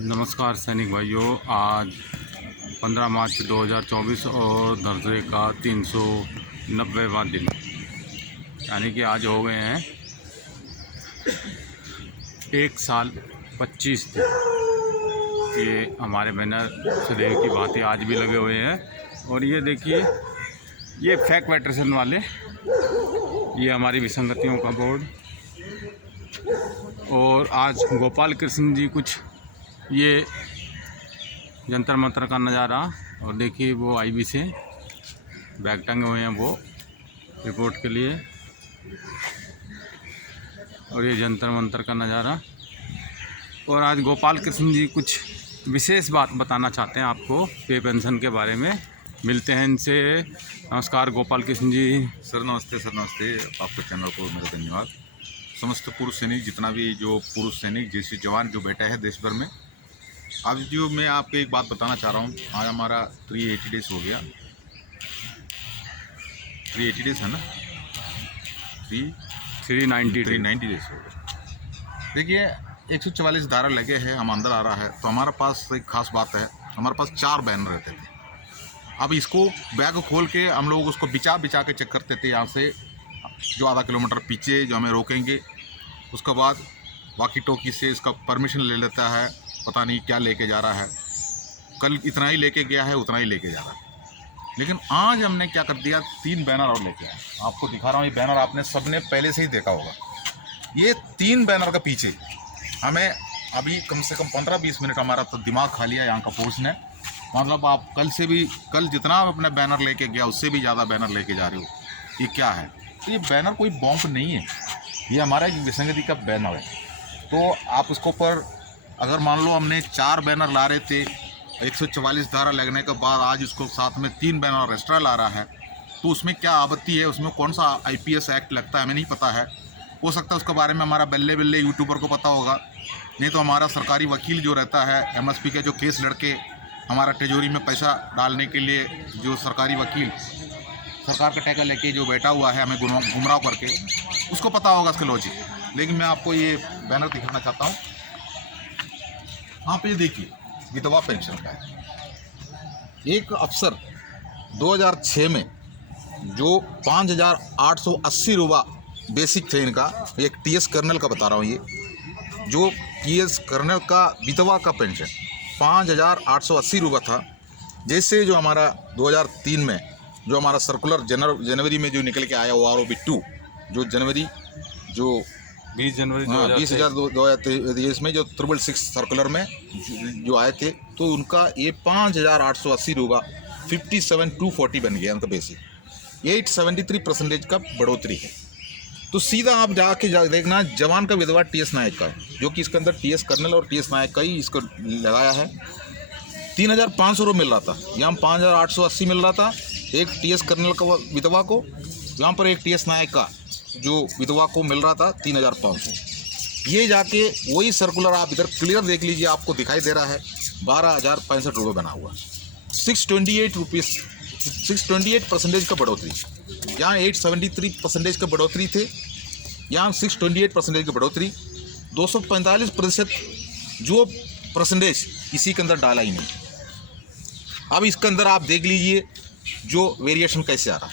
नमस्कार सैनिक भाइयों। आज 15 मार्च 2024 और धरते का 390वां दिन, यानी कि आज हो गए हैं 1 साल 25 दिन। ये हमारे बैनर सदैव की भांति आज भी लगे हुए हैं। और ये देखिए, ये फैक फेडरेशन वाले, ये हमारी विसंगतियों का बोर्ड। और आज गोपाल कृष्ण जी कुछ ये जंतर मंतर का नज़ारा। और देखिए वो आईबी से बैग टंगे हुए हैं वो रिपोर्ट के लिए। और ये जंतर मंतर का नज़ारा। और आज गोपाल कृष्ण जी कुछ विशेष बात बताना चाहते हैं आपको पे पेंशन के बारे में। मिलते हैं इनसे। नमस्कार गोपाल कृष्ण जी। सर नमस्ते। सर नमस्ते। आपके चैनल को मेरा धन्यवाद। समस्त पुरुष सैनिक, जितना भी जो पुरुष सैनिक जैसे जवान जो बैठा है देश भर में, आज जो मैं आपको एक बात बताना चाह रहा हूँ। आज हमारा 380 डेज हो गया। 380 डेज है ना, 390 डेज हो गए। देखिए 144 धारा लगे हैं, हम अंदर आ रहा है तो हमारे पास एक खास बात है, हमारे पास 4 बैनर रहते थे। अब इसको बैग को खोल के हम लोग उसको बिछा के चेक करते थे। यहाँ से जो आधा किलोमीटर पीछे जो हमें रोकेंगे, उसके बाद वाकी टोकी से इसका परमिशन ले लेता है, पता नहीं क्या लेके जा रहा है। कल इतना ही लेके गया है, उतना ही लेके जा रहा है। लेकिन आज हमने क्या कर दिया, 3 बैनर और लेके आए। आपको दिखा रहा हूँ, ये बैनर आपने सबने पहले से ही देखा होगा। ये 3 बैनर का पीछे हमें अभी कम से कम 15-20 मिनट हमारा तो दिमाग खा लिया यहाँ का फोर्स ने। मतलब आप कल जितना आप अपने बैनर लेके गया उससे भी ज़्यादा बैनर लेके जा रहे हो। ये क्या है? तो ये बैनर कोई बॉम्ब नहीं है, ये हमारा एक विसंगति का बैनर है। तो आप उसको पर अगर मान लो हमने 4 बैनर ला रहे थे, 144 धारा लगने के बाद आज उसको साथ में 3 बैनर एक्स्ट्रा ला रहा है, तो उसमें क्या आपत्ति है? उसमें कौन सा IPS एक्ट लगता है हमें नहीं पता है। हो सकता है उसके बारे में हमारा बल्ले यूट्यूबर को पता होगा, नहीं तो हमारा सरकारी वकील जो रहता है MSP के जो केस लड़के हमारा तिजोरी में पैसा डालने के लिए, जो सरकारी वकील सरकार का टैका लेके जो बैठा हुआ है हमें गुमराह करके, उसको पता होगा इसके लॉजिक। लेकिन मैं आपको ये बैनर दिखाना चाहता हूँ। आप ये देखिए, विधवा पेंशन का है। एक अफसर 2006 में जो 5,880 रुपये बेसिक थे इनका, एक TS कर्नल का बता रहा हूँ। ये जो TS कर्नल का विधवा का पेंशन 5,880 रुपये था। जैसे जो हमारा 2003 में जो हमारा सर्कुलर जनवरी में जो निकल के आया OROP 2, जो जनवरी जो 20 जनवरी 20,2023 में जो 666 सर्कुलर में जो आए थे, तो उनका ये 5,880 रुपये 57,240 बन गया उनका बेसिक। 873% का बढ़ोतरी है। तो सीधा आप जाके देखना, जवान का विधवा TS नायक का है, जो कि इसके अंदर TS कर्नल और TS नायक का ही इसको लगाया है। 3,500 रुपये मिल रहा था, यहाँ 5,880 मिल रहा था एक TS कर्नल का विधवा को। यहाँ पर एक TS नायक का जो विधवा को मिल रहा था 3,500। ये जाके वही सर्कुलर आप इधर क्लियर देख लीजिए, आपको दिखाई दे रहा है 12,065 रुपये बना हुआ। 628% का बढ़ोतरी। यहाँ 873% का बढ़ोतरी थे, यहाँ 628% की बढ़ोतरी। 245% जो परसेंटेज इसी के अंदर डाला ही नहीं। अब इसके अंदर आप देख लीजिए जो वेरिएशन कैसे आ रहा है,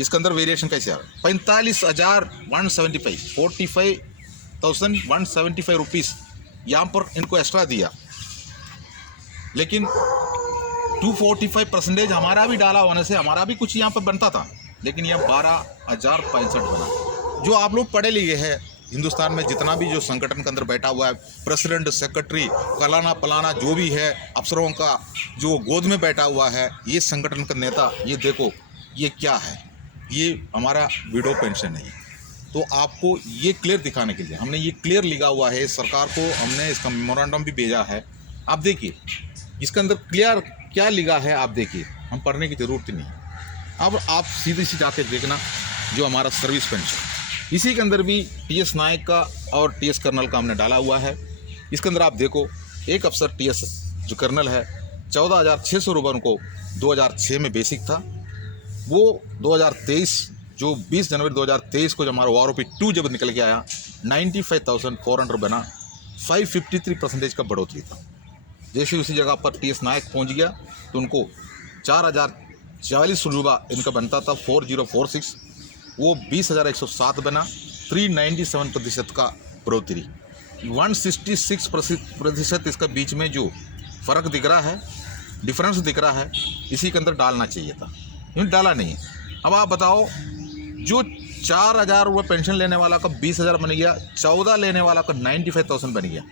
इसके अंदर वेरिएशन कैसे आ रहा है। 45,175 45,175 रुपीज़ यहाँ पर इनको एक्स्ट्रा दिया। लेकिन 245% हमारा भी डाला होने से हमारा भी कुछ यहाँ पर बनता था, लेकिन यह 12,065 बना। जो आप लोग पढ़े लिखे हैं, हिंदुस्तान में जितना भी जो संगठन के अंदर बैठा हुआ है, प्रेसिडेंट, सेक्रेटरी, फलाना पलाना जो भी है, अफसरों का जो गोद में बैठा हुआ है, ये संगठन का नेता, ये देखो ये क्या है, ये हमारा विडो पेंशन है। तो आपको ये क्लियर दिखाने के लिए हमने ये क्लियर लिखा हुआ है, सरकार को हमने इसका मेमोरेंडम भी भेजा है। आप देखिए इसके अंदर क्लियर क्या लिखा है, आप देखिए, हम पढ़ने की ज़रूरत ही नहीं। अब आप सीधे से जाके देखना जो हमारा सर्विस पेंशन, इसी के अंदर भी TS नायक का और TS कर्नल का हमने डाला हुआ है। इसके अंदर आप देखो, एक अफसर TS जो कर्नल है 14,600 रुपये उनको 2006 में बेसिक था। वो 2023 जो 20 जनवरी 2023 को जब हमारा OROP 2 जब निकल के आया 95,400 बना। 553% का बढ़ोतरी था। जैसे उसी जगह पर TS नायक पहुंच गया तो उनको 4044 रुपये इनका बनता था 4046, वो 20,107 बना, 397% का बढ़ोतरी। 166% इसका बीच में जो फ़र्क दिख रहा है, डिफरेंस दिख रहा है, इसी के अंदर डालना चाहिए था, यूँ डाला नहीं है। अब आप बताओ, जो 4,000 रुपये पेंशन लेने वाला का 20,000 बन गया, 14 लेने वाला का 95,000 बन गया।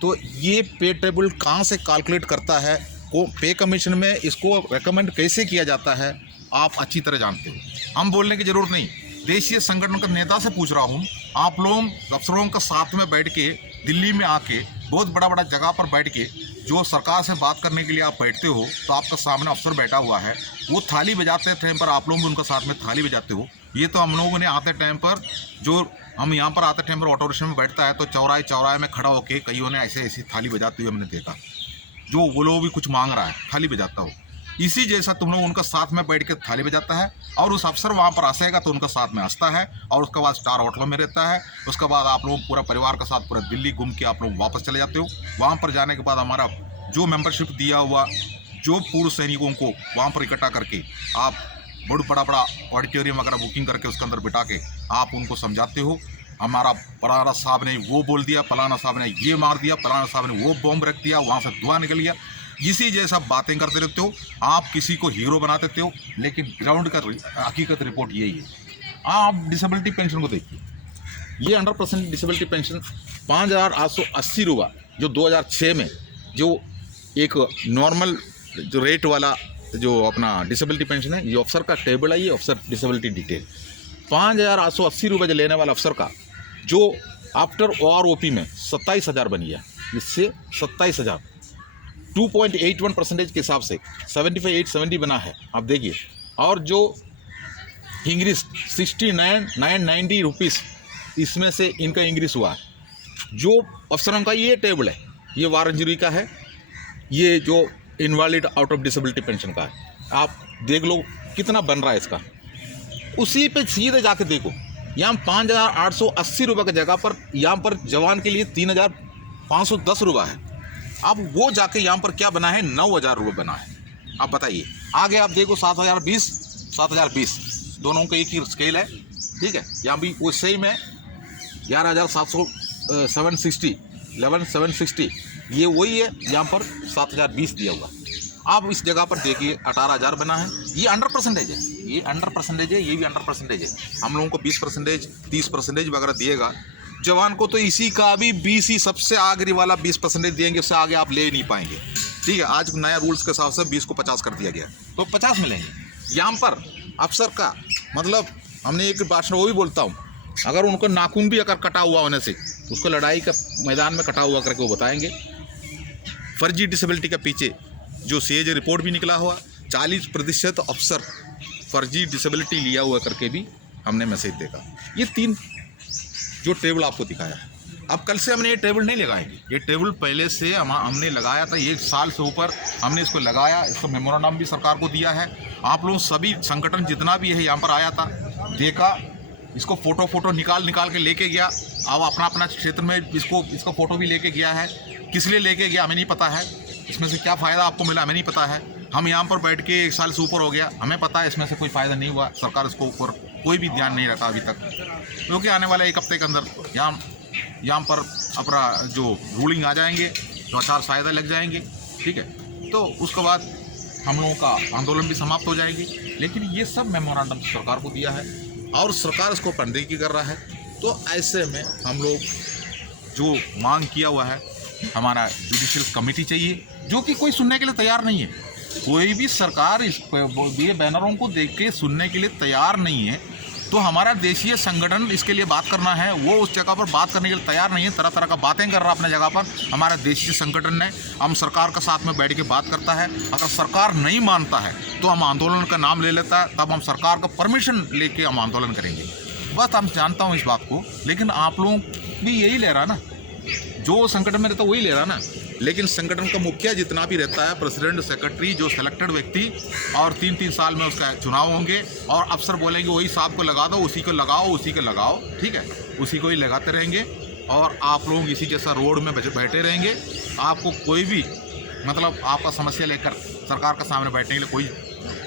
तो ये पे टेबल कहाँ से कैलकुलेट करता है, को पे कमीशन में इसको रेकमेंड कैसे किया जाता है, आप अच्छी तरह जानते हो। हम बोलने की ज़रूरत नहीं, देशीय संगठन के नेता से पूछ रहा हूँ, आप लोग अफसरों के साथ में बैठ के दिल्ली में आके बहुत बड़ा बड़ा जगह पर बैठ के जो सरकार से बात करने के लिए आप बैठते हो, तो आपका सामने अफसर बैठा हुआ है, वो थाली बजाते टाइम पर आप लोग भी उनका साथ में थाली बजाते हो। ये तो हम लोगों ने आते टाइम पर, जो हम यहाँ पर आते टाइम पर ऑटो रिक्शा में बैठता है तो चौराहे में खड़ा होकर कईयों ने ऐसे ऐसी थाली बजाते हुए हमने देखा, जो वो लोग भी कुछ मांग रहा है थाली बजाता हो। इसी जैसा तुम लोग उनका साथ में बैठ के थाली बजाता है, और उस अफसर वहाँ पर हंसेगा तो उनका साथ में हंसता है, और उसके बाद स्टार होटल में रहता है। उसके बाद आप लोग पूरा परिवार के साथ पूरा दिल्ली घूम के आप लोग वापस चले जाते हो। वहाँ पर जाने के बाद हमारा जो मेंबरशिप दिया हुआ जो पूर्व सैनिकों को वहाँ पर इकट्ठा करके आप बहुत बड़ा ऑडिटोरियम वगैरह बुकिंग करके उसके अंदर बिठा के आप उनको समझाते हो, हमारा फलाना साहब ने वो बोल दिया, फलाना साहब ने ये मार दिया, फलाना साहब ने वो बॉम्ब रख दिया, वहाँ से धुआं निकल गया। इसी जैसा बातें करते रहते हो, आप किसी को हीरो बना देते हो, लेकिन ग्राउंड का हकीकत रिपोर्ट यही है। आप डिसेबिलिटी पेंशन को देखिए, ये 100% डिसेबिलिटी पेंशन 5,880 रुपये जो 2006 में जो एक नॉर्मल जो रेट वाला जो अपना डिसेबिलिटी पेंशन है, ये अफसर का टेबल है, ये अफसर डिसेबिलिटी डिटेल 5,880 रुपये जो लेने वाला अफसर का जो आफ्टर OROP में 27,000 बन गया, इससे 27,000 2.81% के हिसाब से 75,870 बना है, आप देखिए। और जो इंक्रीज 69,990 रुपीज़ इसमें से इनका इंक्रीज हुआ है। जो अफसरों का ये टेबल है, ये वार इंजरी का है, ये जो invalid out of disability pension का है, आप देख लो कितना बन रहा है इसका। उसी पे सीधे जाके देखो, यहाँ 5,880 रुपये की जगह पर यहाँ पर जवान के लिए 3,510 रुपये है। अब वो जाके यहाँ पर क्या बना है, 9,000 रुपये बना है। आप बताइए, आगे आप देखो 7,020 दोनों का एक ही स्केल है, ठीक है। यहाँ भी वो सेम है 11,760 ये वही है, यहाँ पर 7,020 दिया हुआ। आप इस जगह पर देखिए 18,000 बना है, ये 100% है, ये 100% है, ये भी 100% है। हम लोगों को 20% 30% वगैरह दिएगा, जवान को तो इसी का भी 20 ही सबसे आखिरी वाला 20% देंगे, उससे आगे आप ले नहीं पाएंगे, ठीक है। आज नया रूल्स के हिसाब से 20 को 50 कर दिया गया, तो 50 मिलेंगे। यहाँ पर अफसर का मतलब, हमने एक भाषण वो भी बोलता हूँ, अगर उनको नाखून भी अगर कटा हुआ होने से उसको लड़ाई का मैदान में कटा हुआ करके वो बताएंगे। फर्जी डिसेबिलिटी के पीछे जो CAG रिपोर्ट भी निकला हुआ, 40% अफसर फर्जी डिसेबिलिटी लिया हुआ करके भी हमने मैसेज देखा। ये 3 जो टेबल आपको दिखाया है, अब कल से हमने ये टेबल नहीं लगाएंगे, ये टेबल पहले से हमने लगाया था, 1 साल से ऊपर हमने इसको लगाया, इसका मेमोरेंडम भी सरकार को दिया है। आप लोग सभी संगठन जितना भी है यहाँ पर आया था, देखा, इसको फोटो निकाल के लेके गया। अब अपना क्षेत्र में इसका फोटो भी लेके गया है। किस लिए लेके गया हमें नहीं पता है, इसमें से क्या फ़ायदा आपको मिला हमें नहीं पता है। हम यहाँ पर बैठ के 1 साल से ऊपर हो गया, हमें पता है इसमें से कोई फ़ायदा नहीं हुआ, सरकार इसको ऊपर कोई भी ध्यान नहीं रखा अभी तक, क्योंकि आने वाले 1 हफ्ते के अंदर यहाँ पर अपना जो रूलिंग आ जाएंगे, 2-4 फायदा लग जाएंगे, ठीक है। तो उसके बाद हम लोगों का आंदोलन भी समाप्त हो जाएगी। लेकिन ये सब मेमोरेंडम सरकार को दिया है और सरकार इसको अनदेखी कर रहा है। तो ऐसे में हम लोग जो मांग किया हुआ है, हमारा जुडिशियल कमेटी चाहिए, जो कि कोई सुनने के लिए तैयार नहीं है। कोई भी सरकार ये बैनरों को देख के सुनने के लिए तैयार नहीं है। तो हमारा देशीय संगठन इसके लिए बात करना है, वो उस जगह पर बात करने के लिए तैयार नहीं है, तरह तरह का बातें कर रहा है अपने जगह पर। हमारा देशीय संगठन ने हम सरकार के साथ में बैठ के बात करता है, अगर सरकार नहीं मानता है तो हम आंदोलन का नाम ले लेता है, तब हम सरकार का परमिशन लेके हम आंदोलन करेंगे। बस हम जानता हूँ इस बात को, लेकिन आप लोग भी यही ले रहा ना, जो संगठन में रहता वही ले रहा ना। लेकिन संगठन का मुखिया जितना भी रहता है, प्रेसिडेंट, सेक्रेटरी, जो सिलेक्टेड व्यक्ति, और 3-3 साल में उसका चुनाव होंगे और अफसर बोलेंगे वही साहब को लगा दो, उसी को लगाओ, ठीक है, उसी को ही लगाते रहेंगे। और आप लोग इसी जैसा रोड में बैठे रहेंगे, आपको कोई भी मतलब आपका समस्या लेकर सरकार के सामने बैठने के लिए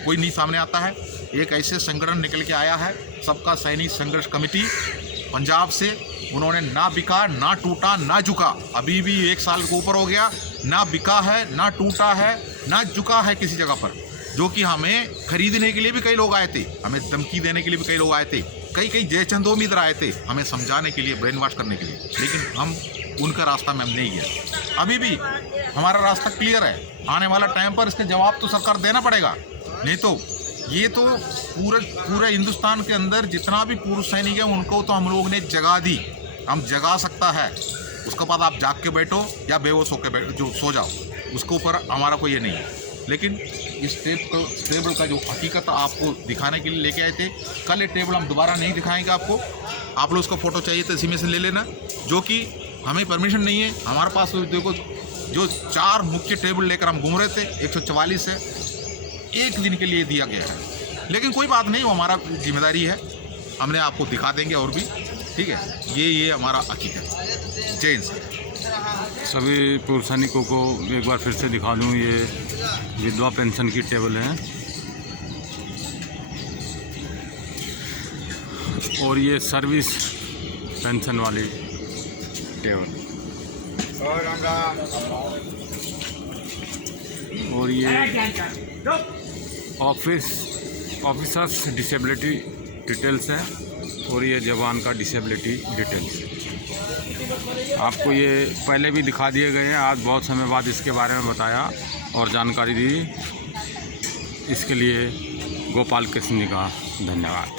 कोई नहीं सामने आता है। एक ऐसे संगठन निकल के आया है, सबका सैनिक संघर्ष कमेटी पंजाब से, उन्होंने ना बिका ना टूटा ना झुका, अभी भी 1 साल के ऊपर हो गया, ना बिका है ना टूटा है ना झुका है किसी जगह पर। जो कि हमें खरीदने के लिए भी कई लोग आए थे, हमें धमकी देने के लिए भी कई लोग आए थे, कई जयचंद उम्मीदवार आए थे हमें समझाने के लिए, ब्रेन वॉश करने के लिए, लेकिन हम उनका रास्ता में हम नहीं गया। अभी भी हमारा रास्ता क्लियर है, आने वाला टाइम पर इसके जवाब तो सरकार देना पड़ेगा। नहीं तो ये तो पूरे हिंदुस्तान के अंदर जितना भी पूर्व सैनिक है उनको तो हम लोग ने जगा दी, हम जगा सकता है, उसके बाद आप जाग के बैठो या बेहोश होकर बैठो, जो सो जाओ, उसके ऊपर हमारा कोई ये नहीं है। लेकिन इस टेबल का जो हकीकत आपको दिखाने के लिए लेके आए थे, कल ये टेबल हम दोबारा नहीं दिखाएंगे आपको, आप लोग उसका फ़ोटो चाहिए तो इसी में से ले लेना, जो कि हमें परमिशन नहीं है। हमारे पास तो देखो जो 4 मुख्य टेबल लेकर हम घूम रहे थे, 144 है, 1 दिन के लिए दिया गया है, लेकिन कोई बात नहीं, वो हमारा जिम्मेदारी है, हमने आपको दिखा देंगे और भी, ठीक है। ये हमारा हकीकत है। जय हिंद सर। सभी पूर्व सैनिकों को एक बार फिर से दिखा दूँ, ये विधवा पेंशन की टेबल है और ये सर्विस पेंशन वाली टेबल, और ये ऑफिसर्स डिसेबिलिटी डिटेल्स है, और ये जवान का डिसेबिलिटी डिटेल्स। आपको ये पहले भी दिखा दिए गए हैं, आज बहुत समय बाद इसके बारे में बताया और जानकारी दी, इसके लिए गोपाल कृष्ण जी का धन्यवाद।